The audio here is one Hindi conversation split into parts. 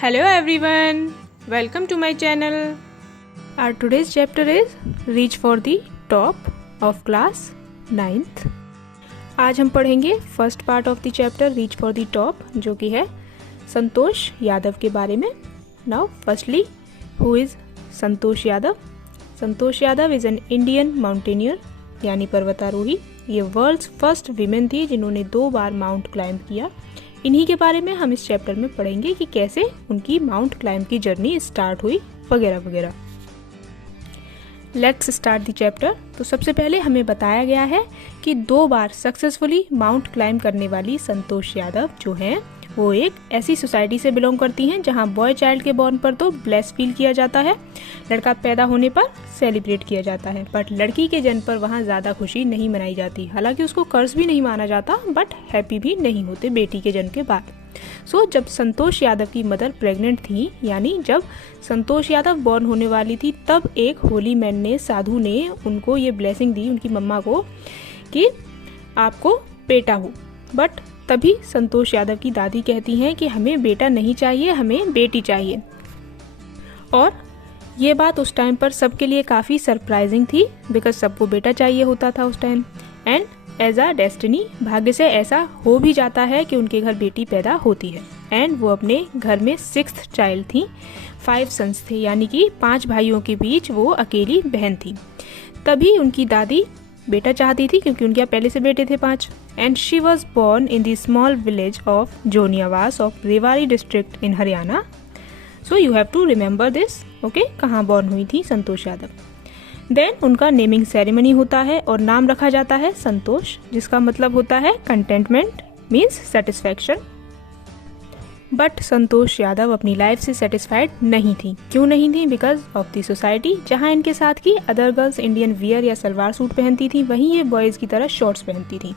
Hello everyone, welcome to my channel. Our today's chapter is Reach for the Top of Class 9th. आज हम पढ़ेंगे first part of the chapter reach for the top, जो कि है संतोष यादव के बारे में. Now firstly, who is Santosh Yadav? Santosh Yadav is an Indian mountaineer यानी पर्वतारोही. ये वर्ल्ड्स फर्स्ट वीमेन थी जिन्होंने 2 बार माउंट क्लाइंब किया. इन्हीं के बारे में हम इस चैप्टर में पढ़ेंगे कि कैसे उनकी माउंट क्लाइंब की जर्नी स्टार्ट हुई वगैरह वगैरह. Let's start the chapter. तो सबसे पहले हमें बताया गया है कि 2 बार सक्सेसफुली माउंट क्लाइंब करने वाली संतोष यादव जो हैं वो एक ऐसी सोसाइटी से बिलोंग करती हैं जहां बॉय चाइल्ड के बॉर्न पर तो ब्लेस फील किया जाता है, लड़का पैदा होने पर सेलिब्रेट किया जाता है, बट लड़की के जन्म पर वहां ज़्यादा खुशी नहीं मनाई जाती. हालांकि उसको कर्ज भी नहीं माना जाता, बट हैप्पी भी नहीं होते बेटी के जन्म के बाद. जब संतोष यादव की मदर प्रेग्नेंट थी, यानी जब संतोष यादव बॉर्न होने वाली थी, तब एक होली मैन ने, साधु ने उनको ये ब्लेसिंग दी उनकी मम्मा को कि आपको बेटा हो. बट तभी संतोष यादव की दादी कहती हैं कि हमें बेटा नहीं चाहिए, हमें बेटी चाहिए. और ये बात उस टाइम पर सबके लिए काफ़ी सरप्राइजिंग थी, बिकॉज सबको बेटा चाहिए होता था उस time. And as a destiny, भाग्य से ऐसा हो भी जाता है कि उनके घर बेटी पैदा होती है. एंड वो अपने घर में 6th चाइल्ड थी. 5 सन्स थे, यानी कि 5 भाइयों के बीच वो अकेली बहन थी. तभी उनकी दादी बेटा चाहती थी क्योंकि उनके यहाँ पहले से बेटे थे 5. And she was born in the small village of Joniyawas of Rewari district in Haryana. So you have to remember this. Okay, कहाँ बॉर्न हुई थी संतोष यादव. देन उनका नेमिंग सेरेमनी होता है और नाम रखा जाता है संतोष, जिसका मतलब होता है containment, means satisfaction. But Santosh Yadav अपनी लाइफ से सेटिस्फाइड नहीं थी. क्यों नहीं थी? Because of the society. जहाँ इनके साथ की अदर गर्ल्स इंडियन वियर या सलवार सूट पहनती थी, वहीं ये बॉयज़ की तरह शॉर्ट्स पहनती थी.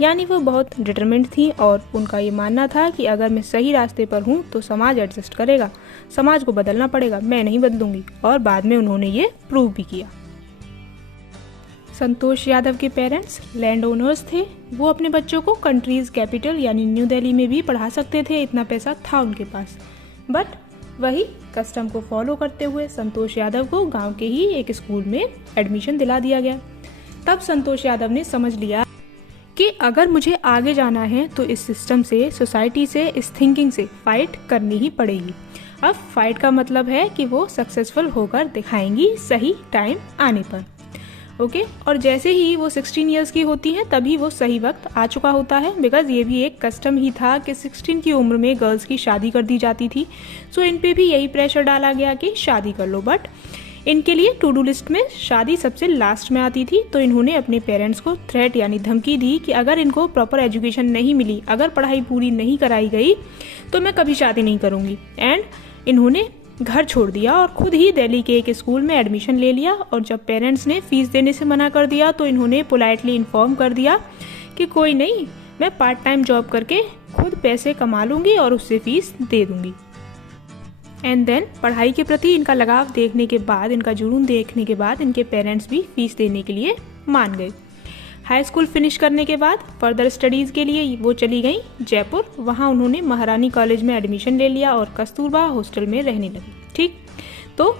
यानी वो बहुत डिटरमिन्ड थी और उनका ये मानना था कि अगर मैं सही रास्ते पर हूँ तो समाज एडजस्ट करेगा, समाज को बदलना पड़ेगा, मैं नहीं बदलूंगी. और बाद में उन्होंने ये प्रूव भी किया. संतोष यादव के पेरेंट्स लैंड ओनर्स थे. वो अपने बच्चों को कंट्रीज कैपिटल यानी न्यू दिल्ली में भी पढ़ा सकते थे, इतना पैसा था उनके पास. बट वही कस्टम को फॉलो करते हुए संतोष यादव को गांव के ही एक स्कूल में एडमिशन दिला दिया गया. तब संतोष यादव ने समझ लिया कि अगर मुझे आगे जाना है तो इस सिस्टम से, सोसाइटी से, इस थिंकिंग से फाइट करनी ही पड़ेगी. अब फाइट का मतलब है कि वो सक्सेसफुल होकर दिखाएंगी सही टाइम आने पर. ओके, और जैसे ही वो 16 ईयर्स की होती हैं तभी वो सही वक्त आ चुका होता है. बिकॉज ये भी एक कस्टम ही था कि 16 की उम्र में गर्ल्स की शादी कर दी जाती थी. इन पे भी यही प्रेशर डाला गया कि शादी कर लो. बट इनके लिए टू डू लिस्ट में शादी सबसे लास्ट में आती थी. तो इन्होंने अपने पेरेंट्स को थ्रेट यानी धमकी दी कि अगर इनको प्रॉपर एजुकेशन नहीं मिली, अगर पढ़ाई पूरी नहीं कराई गई, तो मैं कभी शादी नहीं करूँगी. एंड इन्होंने घर छोड़ दिया और खुद ही दिल्ली के एक स्कूल में एडमिशन ले लिया. और जब पेरेंट्स ने फीस देने से मना कर दिया तो इन्होंने पोलाइटली इन्फॉर्म कर दिया कि कोई नहीं, मैं पार्ट टाइम जॉब करके खुद पैसे कमा लूँगी और उससे फीस दे दूँगी. एंड देन पढ़ाई के प्रति इनका लगाव देखने के बाद, इनका जुनून देखने के बाद इनके पेरेंट्स भी फीस देने के लिए मान गए. हाई स्कूल फिनिश करने के बाद फर्दर स्टडीज़ के लिए वो चली गई जयपुर. वहाँ उन्होंने महारानी कॉलेज में एडमिशन ले लिया और कस्तूरबा हॉस्टल में रहने लगी. ठीक, तो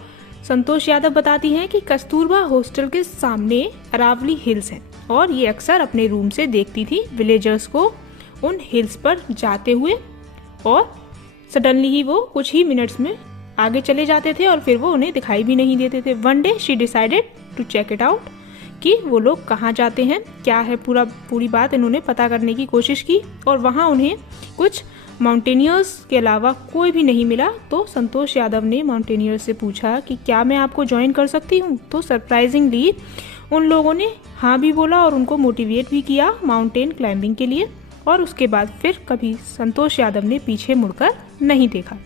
संतोष यादव बताती हैं कि कस्तूरबा हॉस्टल के सामने अरावली हिल्स हैं और ये अक्सर अपने रूम से देखती थी विलेजर्स को उन हिल्स पर जाते हुए. और सडनली ही वो कुछ ही मिनट्स में आगे चले जाते थे और फिर वो उन्हें दिखाई भी नहीं देते थे. One day she decided to check it out कि वो लोग कहाँ जाते हैं, क्या है पूरी बात इन्होंने पता करने की कोशिश की. और वहाँ उन्हें कुछ माउंटेनियर्स के अलावा कोई भी नहीं मिला. तो संतोष यादव ने माउंटेनियर्स से पूछा कि क्या मैं आपको ज्वाइन कर सकती हूँ. तो सरप्राइजिंगली उन लोगों ने हाँ भी बोला और उनको मोटिवेट भी किया माउंटेन क्लाइंबिंग के लिए. और उसके बाद फिर कभी संतोष यादव ने पीछे मुड़कर नहीं देखा.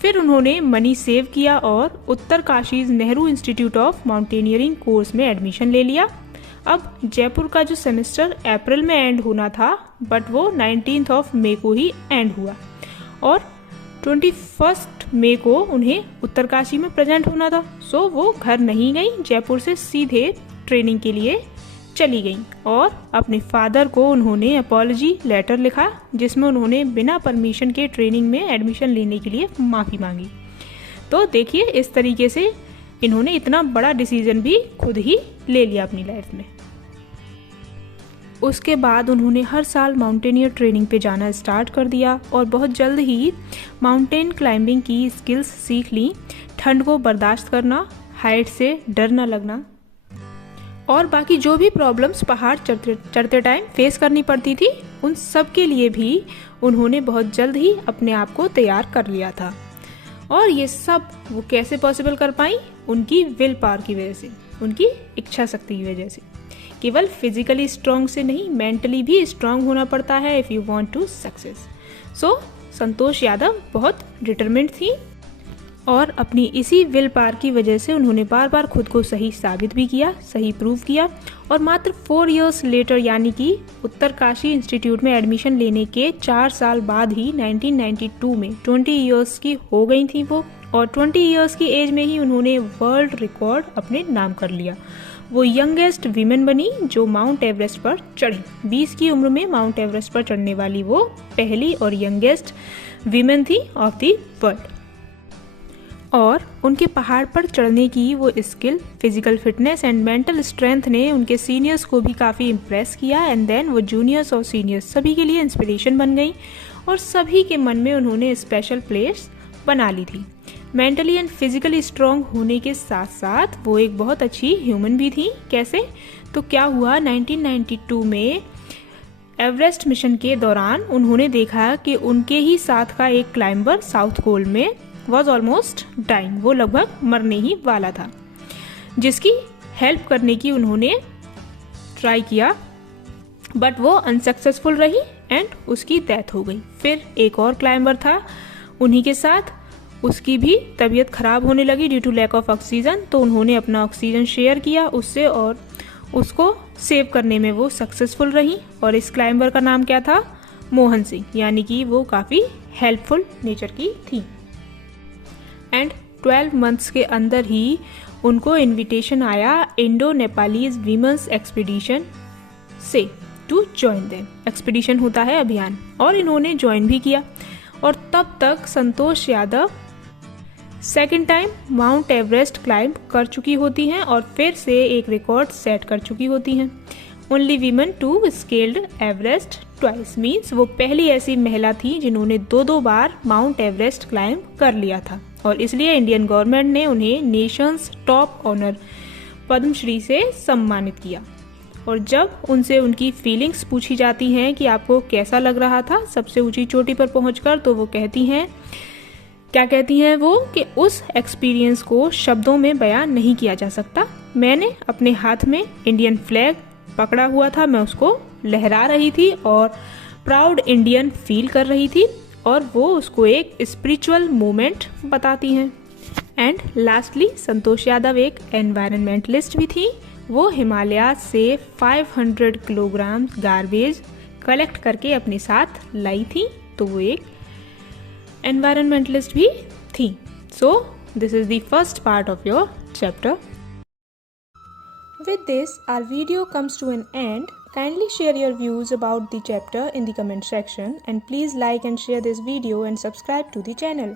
फिर उन्होंने मनी सेव किया और Uttarkashi Nehru institute of mountaineering course में एडमिशन ले लिया. अब जयपुर का जो सेमेस्टर अप्रैल में एंड होना था, बट वो 19 मई को ही एंड हुआ. और 21 मई को उन्हें उत्तरकाशी में प्रेजेंट होना था. वो घर नहीं गई, जयपुर से सीधे ट्रेनिंग के लिए चली गईं और अपने फादर को उन्होंने अपॉलजी लेटर लिखा जिसमें उन्होंने बिना परमिशन के ट्रेनिंग में एडमिशन लेने के लिए माफ़ी मांगी। तो देखिए इस तरीके से इन्होंने इतना बड़ा डिसीजन भी खुद ही ले लिया अपनी लाइफ में। उसके बाद उन्होंने हर साल माउंटेनियर ट्रेनिंग पे जाना स्टार्ट कर दिया और बहुत जल्द ही माउंटेन क्लाइंबिंग की स्किल्स सीख ली। ठंड को बर्दाश्त करना, हाइट से डर न लगना और बाकी जो भी प्रॉब्लम्स पहाड़ चढ़ते टाइम फेस करनी पड़ती थी उन सब के लिए भी उन्होंने बहुत जल्द ही अपने आप को तैयार कर लिया था। और ये सब वो कैसे पॉसिबल कर पाई? उनकी विल पावर की वजह से, उनकी इच्छा शक्ति की वजह से। केवल फिजिकली स्ट्रांग से नहीं, मेंटली भी स्ट्रांग होना पड़ता है if you want to success. So Santosh Yadav बहुत डिटरमिन्ड थी और अपनी इसी विल पावर की वजह से उन्होंने बार बार खुद को सही साबित भी किया, सही प्रूव किया और मात्र 4 इयर्स लेटर यानी कि उत्तरकाशी इंस्टीट्यूट में एडमिशन लेने के 4 साल बाद ही 1992 में 20 इयर्स की हो गई थी वो। और 20 इयर्स की एज में ही उन्होंने वर्ल्ड रिकॉर्ड अपने नाम कर लिया। वो यंगेस्ट वीमेन बनी जो माउंट एवरेस्ट पर चढ़ी। 20 की उम्र में माउंट एवरेस्ट पर चढ़ने वाली वो पहली और यंगेस्ट वीमेन थी ऑफ द वर्ल्ड। और उनके पहाड़ पर चढ़ने की वो skill, physical fitness and mental strength ने उनके सीनियर्स को भी काफ़ी इम्प्रेस किया। एंड देन वो जूनियर्स और सीनियर्स सभी के लिए इंस्पिरेशन बन गई और सभी के मन में उन्होंने स्पेशल प्लेस बना ली थी। मेंटली एंड फिजिकली स्ट्रॉन्ग होने के साथ साथ वो एक बहुत अच्छी ह्यूमन भी थी। कैसे? तो क्या हुआ, 1992 में एवरेस्ट मिशन के दौरान उन्होंने देखा कि उनके ही साथ का एक क्लाइंबर साउथ पोल में वॉज ऑलमोस्ट डाइंग, वो लगभग मरने ही वाला था, जिसकी हेल्प करने की उन्होंने ट्राई किया बट वो अनसक्सेसफुल रही एंड उसकी डेथ हो गई। फिर एक और क्लाइंबर था उन्हीं के साथ, उसकी भी तबीयत खराब होने लगी due to lack of oxygen, तो उन्होंने अपना ऑक्सीजन शेयर किया उससे और उसको सेव करने में वो सक्सेसफुल रही। और इस क्लाइंबर का नाम क्या था? मोहन सिंह, यानी कि वो काफ़ी हेल्पफुल नेचर की थी। एंड 12 मंथ्स के अंदर ही उनको इनविटेशन आया इंडो नेपालीज वीमेंस एक्सपीडिशन से टू ज्वाइन देम। एक्सपीडिशन होता है अभियान, और इन्होंने ज्वाइन भी किया। और तब तक Santosh Yadav second time Mount Everest climb कर चुकी होती हैं और फिर से एक रिकॉर्ड सेट कर चुकी होती हैं। Only women to scaled Everest twice, means वो पहली ऐसी महिला थी जिन्होंने 2 बार माउंट एवरेस्ट क्लाइंब कर लिया था। और इसलिए इंडियन गवर्नमेंट ने उन्हें नेशंस टॉप ऑनर पद्मश्री से सम्मानित किया। और जब उनसे उनकी फीलिंग्स पूछी जाती हैं कि आपको कैसा लग रहा था सबसे ऊंची चोटी पर पहुंचकर, तो वो कहती हैं, क्या कहती हैं वो, कि उस एक्सपीरियंस को शब्दों में बयान नहीं किया जा सकता। मैंने अपने हाथ में इंडियन फ्लैग पकड़ा हुआ था, मैं उसको लहरा रही थी और प्राउड इंडियन फील कर रही थी, और वो उसको एक स्पिरिचुअल मोमेंट बताती हैं। एंड लास्टली संतोष यादव एक एनवायरनमेंटलिस्ट भी थी। वो हिमालय से 500 किलोग्राम गार्बेज कलेक्ट करके अपने साथ लाई थी, तो वो एक एनवायरनमेंटलिस्ट भी थी। So this is the first part of your chapter. With this, our video comes to an end. Kindly share your views about the chapter in the comment section, and please like and share this video and subscribe to the channel.